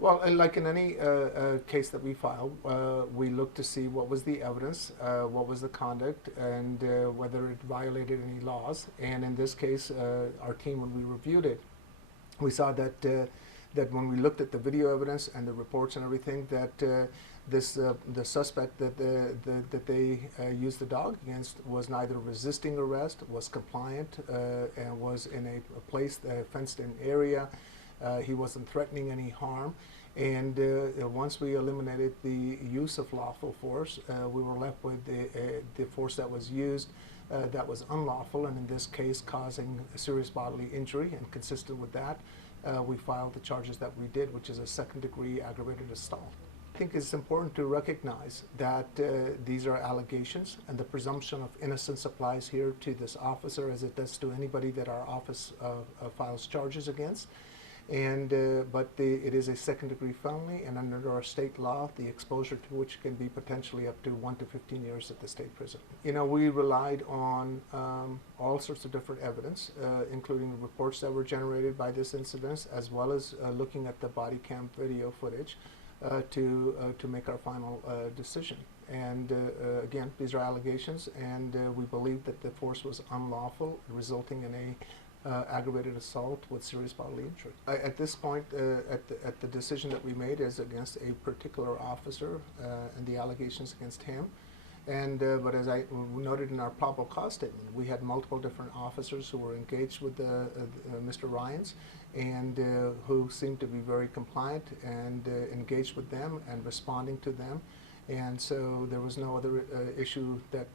Well, like in any case that we file, we look to see what was the evidence, what was the conduct, and whether it violated any laws. And in this case, our team, when we reviewed it, we saw that that when we looked at the video evidence and the reports and everything, that the suspect that they used the dog against was neither resisting arrest, was compliant, and was in a place, a fenced-in area. He wasn't threatening any harm. And once we eliminated the use of lawful force, we were left with the force that was used that was unlawful, and in this case causing a serious bodily injury. And consistent with that, we filed the charges that we did, which is a second-degree aggravated assault. I think it's important to recognize that these are allegations, and the presumption of innocence applies here to this officer as it does to anybody that our office files charges against. And it is a second-degree felony, and under our state law, the exposure to which can be potentially up to 1 to 15 years at the state prison. You know, we relied on all sorts of different evidence, including reports that were generated by this incident, as well as looking at the body cam video footage to make our final decision. And again, these are allegations, and we believe that the force was unlawful, resulting in a aggravated assault with serious bodily injury. At this point, at the decision that we made is against a particular officer and the allegations against him. And but as I noted in our probable cause statement, we had multiple different officers who were engaged with Mr. Ryans, and who seemed to be very compliant and engaged with them and responding to them. And so there was no other issue that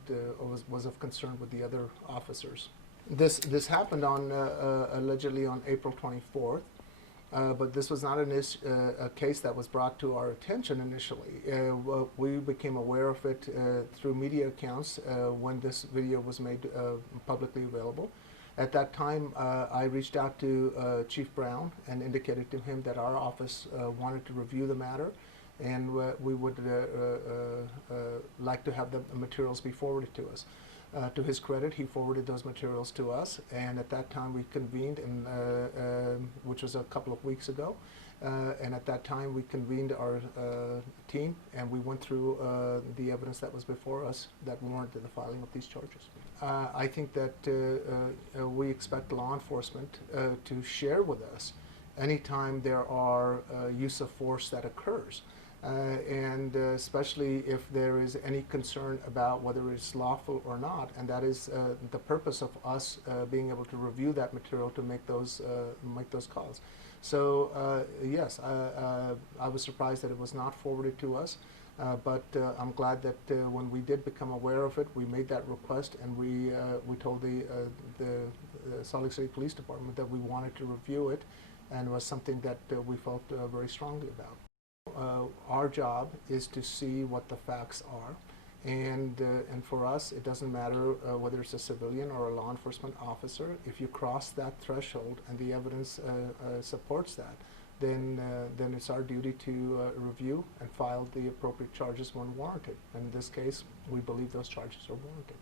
was of concern with the other officers. This happened on allegedly on April 24th, but this was not a case that was brought to our attention initially. We became aware of it through media accounts when this video was made publicly available. At that time, I reached out to Chief Brown and indicated to him that our office wanted to review the matter, and we would like to have the materials be forwarded to us. To his credit, he forwarded those materials to us, and at that time we convened, which was a couple of weeks ago, and at that time we convened our team, and we went through the evidence that was before us that warranted the filing of these charges. I think that we expect law enforcement to share with us anytime there are use of force that occurs. And especially if there is any concern about whether it's lawful or not, and that is the purpose of us being able to review that material to make those calls. So yes, I was surprised that it was not forwarded to us, but I'm glad that when we did become aware of it, we made that request, and we told the Salt Lake City Police Department that we wanted to review it, and it was something that we felt very strongly about. Our job is to see what the facts are, and for us, it doesn't matter whether it's a civilian or a law enforcement officer. If you cross that threshold and the evidence supports that, then it's our duty to review and file the appropriate charges when warranted. And in this case, we believe those charges are warranted.